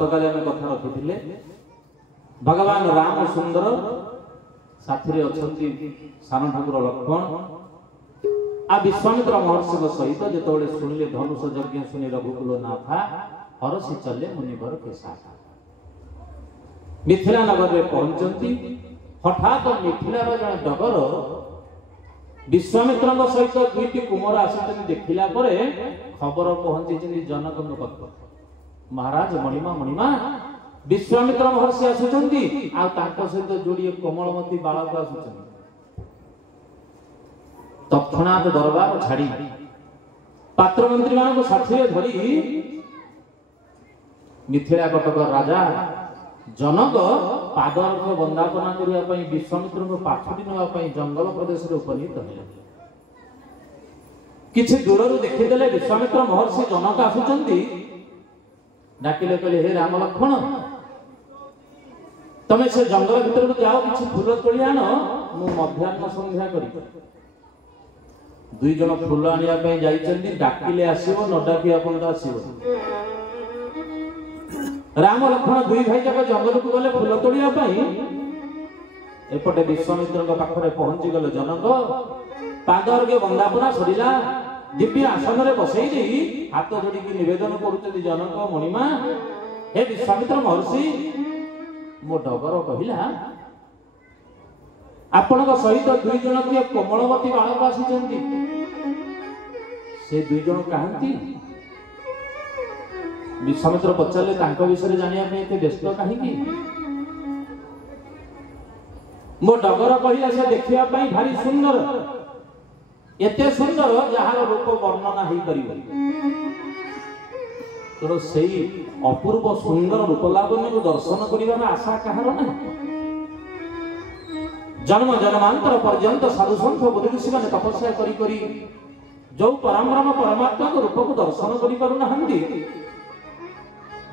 गतकाली आम कथा रखी भगवान राम सुंदर साथी अच्छा सान ठाकुर लक्ष्मण आ विश्वामित्र महर्षि सहित जो शुणिले धनुष यज्ञ शुनि रघुकुल नाथा हरसी चले मुनिवर केशा मिथिला नगर में पहुंचती हठात मिथिलार जन डगर विश्वामित्र सहित दुईटी कुमर आसुच्च देखला खबर पहुंची जनक पाख महाराज मणिमा मणिमा विश्वामित्र महर्षि आसुचंती आ तांको सहित जोड़िए कोमलमती बालक आसुचंती तत्क्षणात दरबार छाड़ी पात्र मंत्री मान साथी धरी मिथिला कटक राजा जनक पादर्घ वंदापना करने विश्वामित्र पाछुटी नापी जंगल प्रदेश में उपनीत है किछि दूर देखीदे विश्वामित्र महर्षि जनक आसुचंती डाकिले कहले हे राम लक्ष्मण तमे से जंगल भीतर को जाओ किछि फूल तोली आनो मु मध्याह्न संध्या करी दुई जन फूल आनिया पे जाइचंदी डाकिले आसीबो न डाकी आपन आसीबो राम लक्ष्मण दुई भाई जाक जंगल को गले फूल तोलिया पई एपटे विश्वामित्र पाखरे पहुंची गले जनक पादर्घ्य वंदापना सरिला दिव्य आसन रे बसई दे हाथ जोड़ी की निवेदन करुचंदी जनक मणिमा हे विश्वामित्र महर्षि मो डगर कहिला आपण सहित दुई जन किए कोमलवती बालक आसी से दुई जन कहती विश्वामित्र पचारे तांको विषय जानिया पे व्यस्त कहीं मो डगर कहिला से देखिया भारी सुंदर एते सुंदर जहार रूप वर्णना ही करिवो तो सही अपूर्व सुंदर रूप लावण्य को दर्शन करिवार आशा कहार ना जन्म जन्मांतर पर्यंत साधु संत बुद्धि ऋषि माने तपस्या करी करी जो परमब्रह्म परमात्मा को रूप को दर्शन करि पारु नाहंती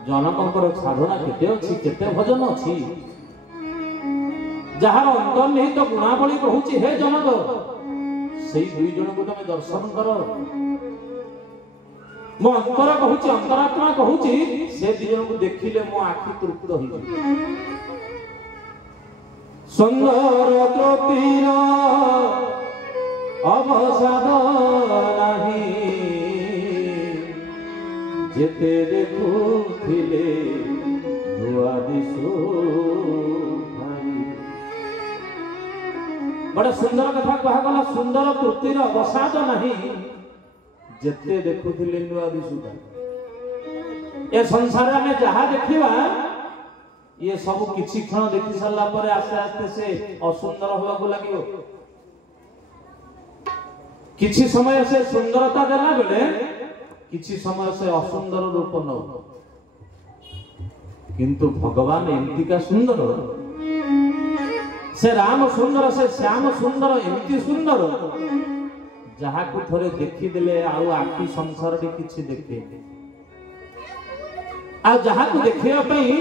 जनकंकर साधना केते अछि केते भजन अछि जहार अंतर्निहित गुणावली कहूची हे जनक से दुई जन को तुम दर्शन कर मो अंतर कहूची अंतरात्मा कहूची से दुई जन को देखिले मो आखि तृप्त हो सुंदर ज्योतिर अवसाद नाही जेते देखुथिले धुआ दिसो बड़ा सुंदर कथा कहा गला सुंदर तृप्तिर अवसाद नहीं जेते देखुथिले नुआ दिसुता ए संसार में जहा देखिबा ये सब किछि क्षण देखि सारला परे आस्ते आस्ते से असुंदर होवा को लागियो किछि समय से सुंदरता देला बेले किछि समय से असुंदर रूप न किंतु भगवान एमती का सुंदर से राम सुंदर से श्याम सुंदर एमती सुंदर जहा को थरे देखि देले आउ आखि संसार रे किछि देखे आ जहा को देखिया पई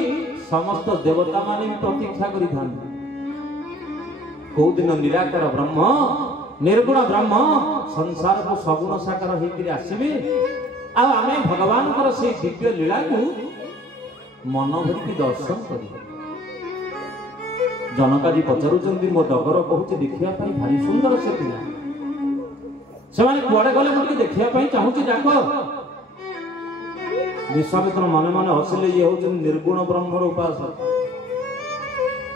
समस्त देवता माने प्रतीक्षा करि थान को दिन निराकार ब्रह्म निर्गुण ब्रह्म संसार को सगुण साकार हेकि आसीबे आ आमे भगवान कर से दिव्य लीला को मन भरि दर्शन करिबे जनकाजी पचारुचंदी मो डगर कहूची देखिया पई भारी सुंदर से पिला से माने कुआडे गले मते देखिया पई चाहूची जाको विश्वामित्र मन मन हसिले ये होचन निर्गुण ब्रह्म उपासक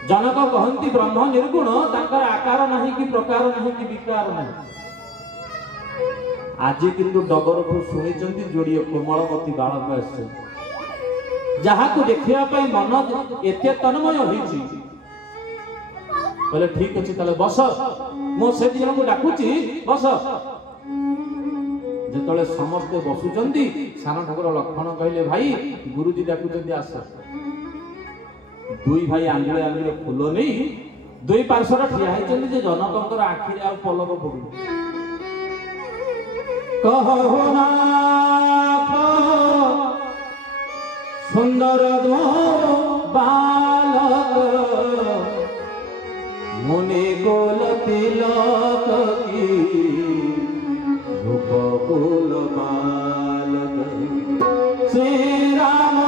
जनक कहंती ब्रह्म निर्गुण ताकर आकार नहीं कि प्रकार नहीं कि विकार नहीं आज किंतु डगर को सुनिचंती जोड़िए कोमलमती बालक आछे जहा को देखिया पई मन एते तन्मय होईची बोले ठीक अच्छे ताले बस मो से जन को डाकुची बस जेतले समस्त बसुचंदी सान ठाकुर लक्ष्मण कहले भाई गुरुजी डाकुचंती आस दुई भाई आंगुले आंगुले फूल नहीं दुई पार्श्वर ठिया होइचंती जे जनकंकर आखिरे आ पलक पडु कहो नाथ सुंदर दो बालक मुनि गोल तिलक की रूप कुल बालक श्री राम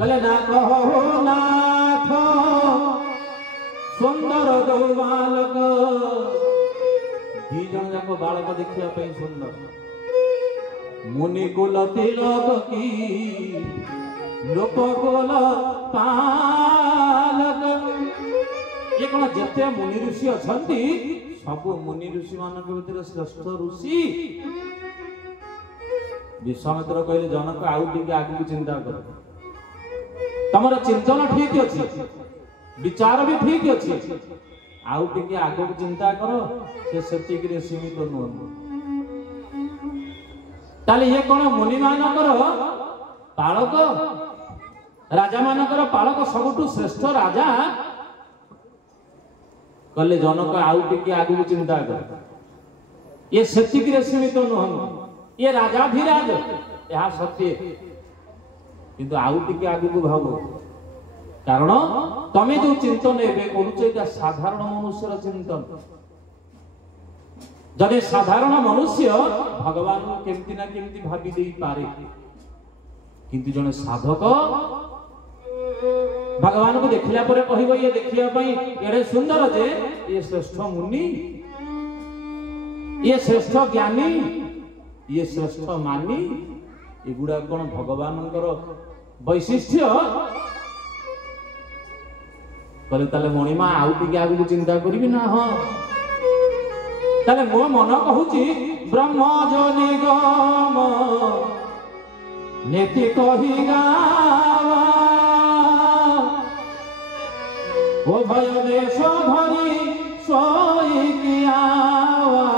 जय ना कहो नाथ सुंदर दो बालक दी जन जाक बालक देखिया पे सुंदर मुनि कुल तिलक की लोक कुल पालक ये कौन जिते मुनि ऋषि अछंती सब मुनि ऋषि मान भीतर श्रेष्ठ ऋषि विश्वामित्र कहले जनक आउ टिके आगु चिंता कर तमर चिंतन ठीक अच्छी विचार भी ठीक अच्छी आउ टिके आगु चिंता कर से सेतिक रे सीमित नुह ताले ये कोन मुनि मानकर पालक राजा मानकर पालक सबटु श्रेष्ठ राजा कले जनक आउ टिके आगु चिंता कर ये सेतिक रे सीमित नुह ये राजाधिराज यह सत्य किंतु आउ टिके आगु भाव कारण तमे जो चिंतन एबे करूछ एटा साधारण मनुष्यर चिंतन जदे साधारण मनुष्य भगवान को केमती ना केमती भाबी देई पारे किंतु जने साधक भगवान को देखिला परे कहिबो ये देखिया पई एडे सुंदर जे ये श्रेष्ठ मुनि ये श्रेष्ठ ज्ञानी ये श्रेष्ठ मानी एगुड़ा कौन भगवानंकर वैशिष्ट्य कहले ताले मणिमा आउ टिके आगु चिंता करिबि ना हां ताले मो मन कहूची ब्रह्म जो निगम नेति कहि गावा ओ भय देश धरि सोई कियावा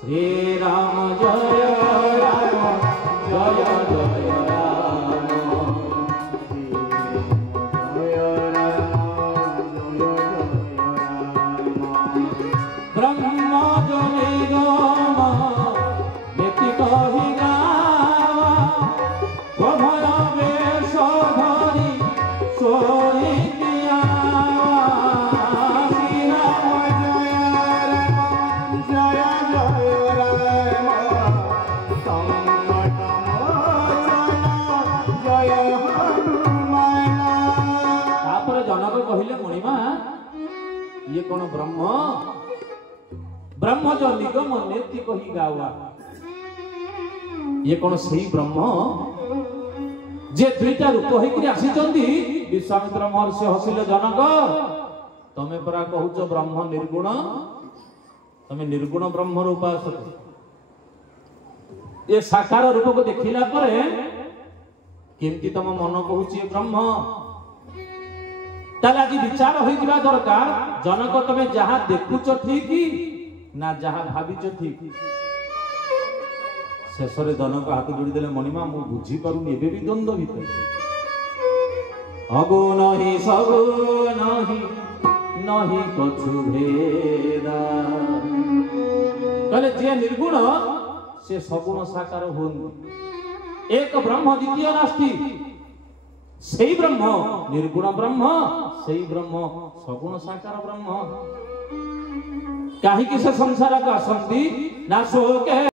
श्री राम जय ये कौन ब्रह्म ब्रह्म जो निगम नेति कही गावा ये कौन सही ब्रह्म जे दुईटा रूप होकर आसीचंदी विश्वामित्र महर्षि हसिले जनक तमे परा कहूच ब्रह्म निर्गुण तमे निर्गुण ब्रह्म उपासक ये साकार रूप को देखिला परे केमती तम मन कहूची ब्रह्म ताले आज विचार होइबा दरकार जनक तमे जहा देखुच ठीक ना जहा भाबिच ठीक शेषरे जनक हाथ जोड़ी देले मणिमा मु बुझी पारुनी एबे भी द्वंद्व भीतर अगुण ही सगुण ही नहीं कछु भेदा कहले जे निर्गुण से सगुण साकार होन एक ब्रह्म द्वितीय नास्ति सही ब्रह्म निर्गुण ब्रह्म सही ब्रह्म सगुण साकार ब्रह्म कहीं से संसार का आसंती ना शोक